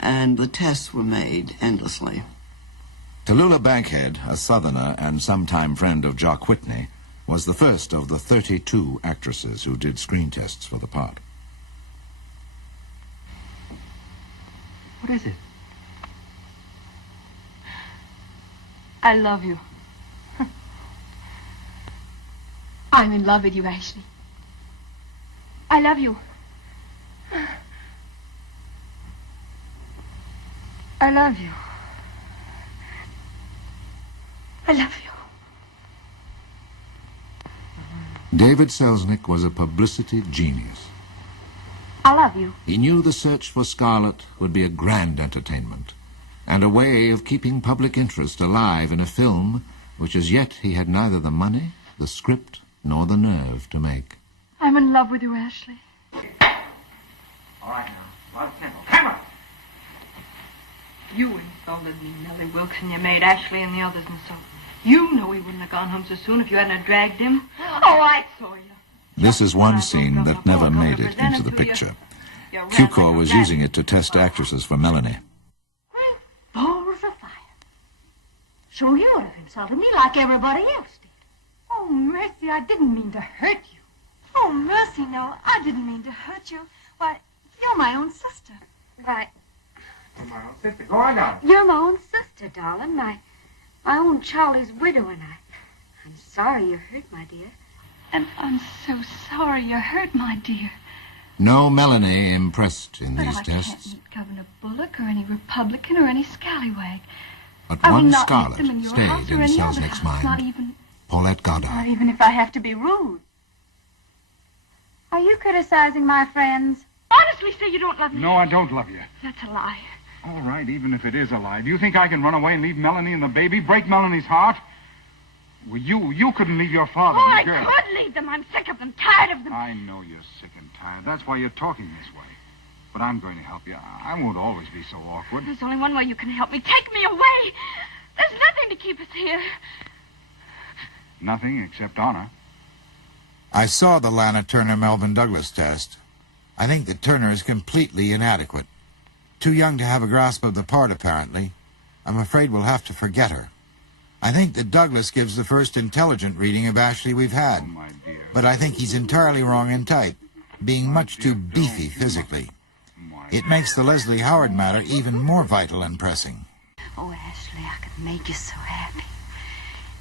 and the tests were made endlessly. Tallulah Bankhead, a Southerner and sometime friend of Jock Whitney, was the first of the 32 actresses who did screen tests for the part. What is it? I love you. I'm in love with you, Ashley. I love you. I love you. I love you. David Selznick was a publicity genius. I love you. He knew the search for Scarlett would be a grand entertainment and a way of keeping public interest alive in a film which as yet he had neither the money, the script, nor the nerve to make. I'm in love with you, Ashley. All right, now. Light the candle. Hammer! You insulted me, Nellie Wilson. You made Ashley and the others insult me. You know he wouldn't have gone home so soon if you hadn't dragged him. Oh, I saw you. This is one scene that never made it into the picture. Cukor was using it to test actresses for Melanie. Balls of fire. So you would have insulted me like everybody else did. Oh, Mercy, I didn't mean to hurt you. Oh, Mercy, no, I didn't mean to hurt you. Why, you're my own sister. Why, You're my own sister. Go on now. You're my own sister, darling. My own Charlie's widow, and I'm sorry you're hurt, my dear. and I'm so sorry you're hurt, my dear. No Melanie impressed in But these I tests. can't meet Governor Bullock or any Republican or any scallywag. But I will one not Scarlett meet them in your stayed house or in any other Selznick's house, not mind. even... Paulette Goddard. Not even if I have to be rude. Are you criticizing my friends? Honestly, say you don't love me. No, I don't love you. That's a lie. All right, even if it is a lie. Do you think I can run away and leave Melanie and the baby? Break Melanie's heart? Well, you couldn't leave your father Oh, and I the girl. could leave them. I'm sick of them, tired of them. I know you're sick and tired. That's why you're talking this way. But I'm going to help you. I won't always be so awkward. There's only one way you can help me. Take me away. There's nothing to keep us here. Nothing except honor. I saw the Lana Turner-Melvin Douglas test. I think that Turner is completely inadequate. Too young to have a grasp of the part, apparently. I'm afraid we'll have to forget her. I think that Douglas gives the first intelligent reading of Ashley we've had. Oh, my dear. But I think he's entirely wrong in type, being much too beefy physically. It makes the Leslie Howard matter even more vital and pressing. Oh, Ashley, I could make you so happy.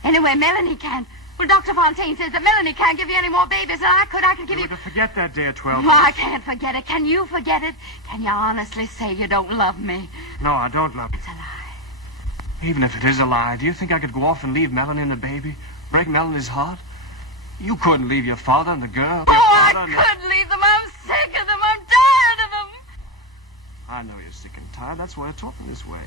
Anyway, Melanie can. Well, Dr. Fontaine says that Melanie can't give you any more babies, and I could give you... To forget that day at 12. Oh, I can't forget it. Can you forget it? Can you honestly say you don't love me? No, I don't love you. It's a lie. Even if it is a lie, do you think I could go off and leave Melanie and the baby? Break Melanie's heart? You couldn't leave your father and the girl. Oh, I could leave them. I'm sick of them. I'm tired of them. I know you're sick and tired. That's why you're talking this way.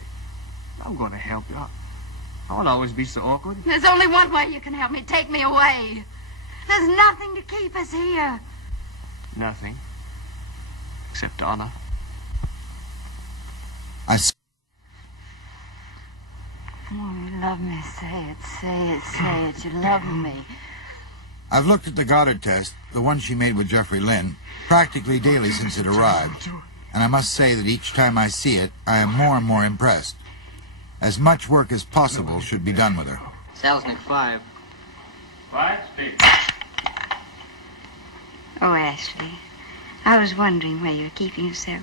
I'm going to help you. I won't always be so awkward. There's only one way you can help me. Take me away. There's nothing to keep us here. Nothing. Except honor. Oh, you love me. Say it, say it, say it. You love me. I've looked at the Goddard test, the one she made with Jeffrey Lynn, practically daily since it arrived. And I must say that each time I see it, I am more and more impressed. As much work as possible should be done with her. Selznick 5. Quiet, speak. Oh, Ashley, I was wondering where you were keeping yourself.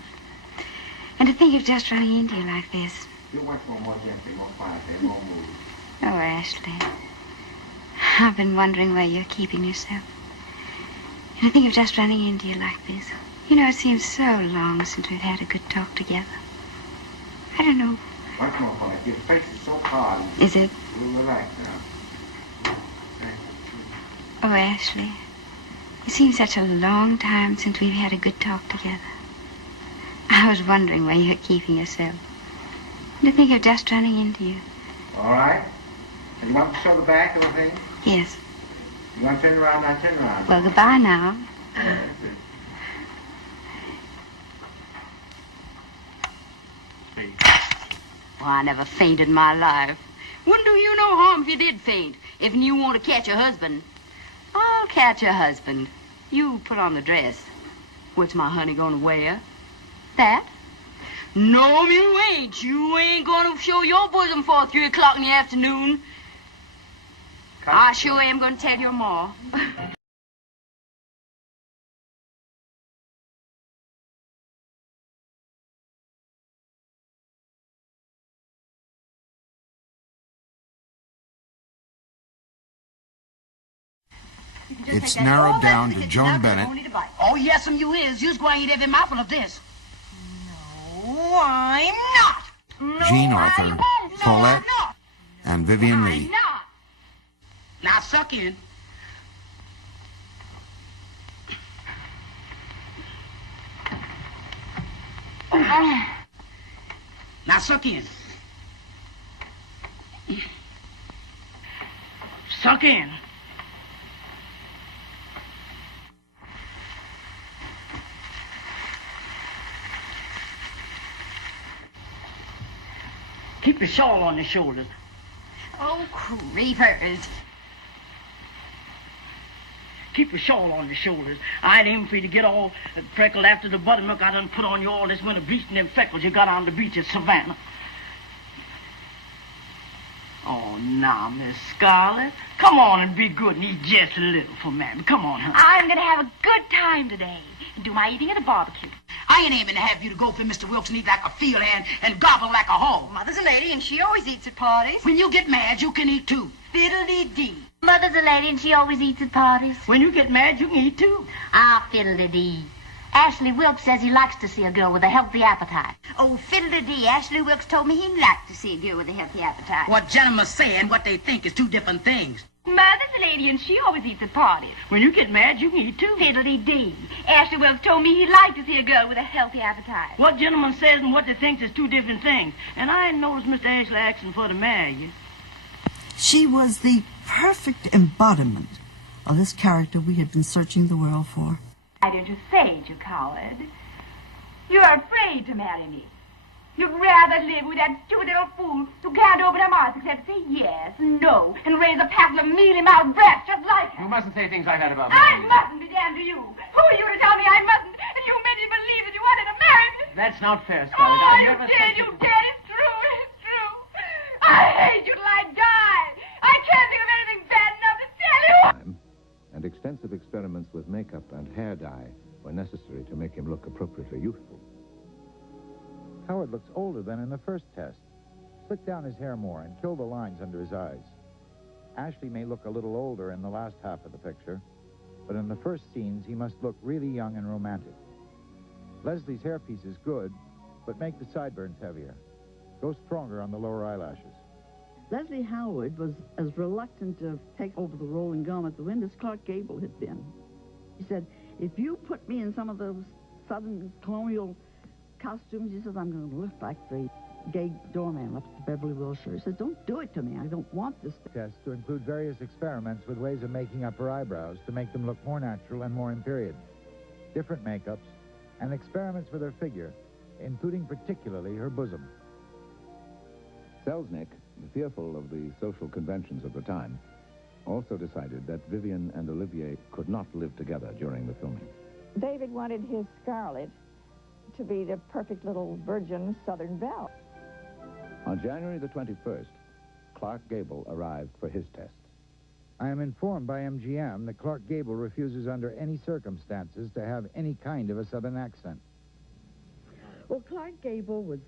And to think of just running into you like this. You watch one more gently, more quietly, it won't move. Oh, Ashley, I've been wondering where you're keeping yourself. And to think of just running into you like this. You know, it seems so long since we've had a good talk together. I don't know. Once more, quiet. Your face is so hard. Is it? You relax now. Oh, Ashley, it seems such a long time since we've had a good talk together. I was wondering where you're keeping yourself. And to think of just running into you. All right. And you want to show the back of the thing? Yes. You want to turn around now? Turn around. Well, goodbye now. Well, I never fainted in my life. Wouldn't do you no harm if you did faint. If you want to catch your husband, I'll catch your husband. You put on the dress. What's my honey going to wear? That? No, you ain't. You ain't gonna show your bosom for 3 o'clock in the afternoon. I sure am gonna tell your ma. It's narrowed down to Joan Bennett. Oh, yes, you is. You's going to eat every mouthful of this. No, I'm not. No, Jean Arthur, no, Paulette, I'm and Vivian Lee. not. Now, suck in. Now, suck in. Suck in. Keep your shawl on your shoulders. Oh, creepers. Keep your shawl on your shoulders. I ain't aiming for you to get all freckled after the buttermilk I done put on you all this winter, bleaching them freckles you got on the beach at Savannah. Oh, now, Miss Scarlett. Come on and be good and eat just a little for Mammy. Come on, honey. I'm gonna have a good time today and do my eating at a barbecue. I ain't aiming to have you to go for Mr. Wilkes and eat like a field hand and gobble like a hog. Mother's a lady and she always eats at parties. When you get mad, you can eat too. Fiddle-dee-dee. Mother's a lady and she always eats at parties. When you get mad, you can eat too. Ah, fiddle-dee. Ashley Wilkes says he likes to see a girl with a healthy appetite. Oh, fiddle-dee. Ashley Wilkes told me he'd like to see a girl with a healthy appetite. What gentlemen say and what they think is two different things. Mother's a lady and she always eats at parties. When you get mad, you can eat too. Fiddle-dee-dee. Ashley Wilkes told me he'd like to see a girl with a healthy appetite. What gentleman says and what they think is two different things. And I ain't noticed Mr. Ashley asking for to marry you. She was the perfect embodiment of this character we had been searching the world for. Why didn't you say it, you coward? You're afraid to marry me. You'd rather live with that stupid little fool who can't open her mouth except say yes, no, and raise a pack of mealy-mouthed brats just like her. You mustn't say things like that about me. I mustn't be damned to you. Who are you to tell me I mustn't? And you made me believe that you wanted to marry me. That's not fair, Oh, Scarlett. I you never did, said you did. It's true, it's true. I hate you till I die. I can't think of anything bad enough to tell you. And extensive experiments with makeup and hair dye were necessary to make him look appropriately youthful. Howard looks older than in the first test. Slick down his hair more and kill the lines under his eyes. Ashley may look a little older in the last half of the picture, but in the first scenes he must look really young and romantic. Leslie's hairpiece is good, but make the sideburns heavier. Go stronger on the lower eyelashes. Leslie Howard was as reluctant to take over the role in Gone with the Wind as Clark Gable had been. He said, if you put me in some of those Southern colonial costumes, he says, I'm going to look like the gay doorman up at the Beverly Wilshire. He said, don't do it to me. I don't want this. Tests to include various experiments with ways of making up her eyebrows to make them look more natural and more in period. Different makeups, and experiments with her figure, including particularly her bosom. Selznick, fearful of the social conventions of the time, also decided that Vivian and Olivier could not live together during the filming. David wanted his Scarlett to be the perfect little virgin Southern belle. On January the 21st, Clark Gable arrived for his tests. I am informed by MGM that Clark Gable refuses under any circumstances to have any kind of a Southern accent. Well, Clark Gable was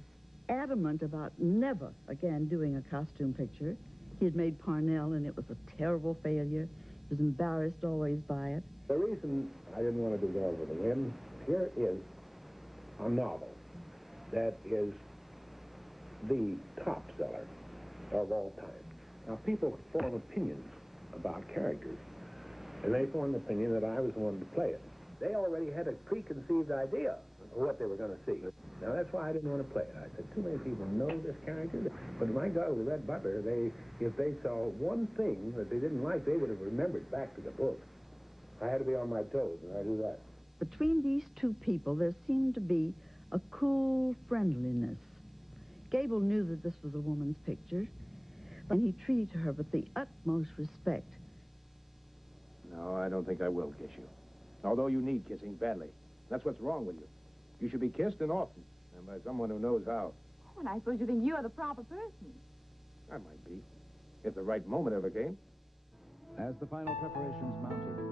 adamant about never again doing a costume picture. He had made Parnell, and it was a terrible failure. He was embarrassed always by it. The reason I didn't want to do Gone with the Wind, here is a novel that is the top seller of all time. Now, people form opinions about characters, and they formed the opinion that I was the one to play it. They already had a preconceived idea of what they were going to see. Now, that's why I didn't want to play it. I said, too many people know this character. But my God, with Red Butler, if they saw one thing that they didn't like, they would have remembered back to the book. I had to be on my toes, and I do that. Between these two people, there seemed to be a cool friendliness. Gable knew that this was a woman's picture, and he treated her with the utmost respect. No, I don't think I will kiss you. Although you need kissing badly. That's what's wrong with you. You should be kissed and often. And by someone who knows how. Oh, and I suppose you think you're the proper person. I might be, if the right moment ever came. As the final preparations mounted,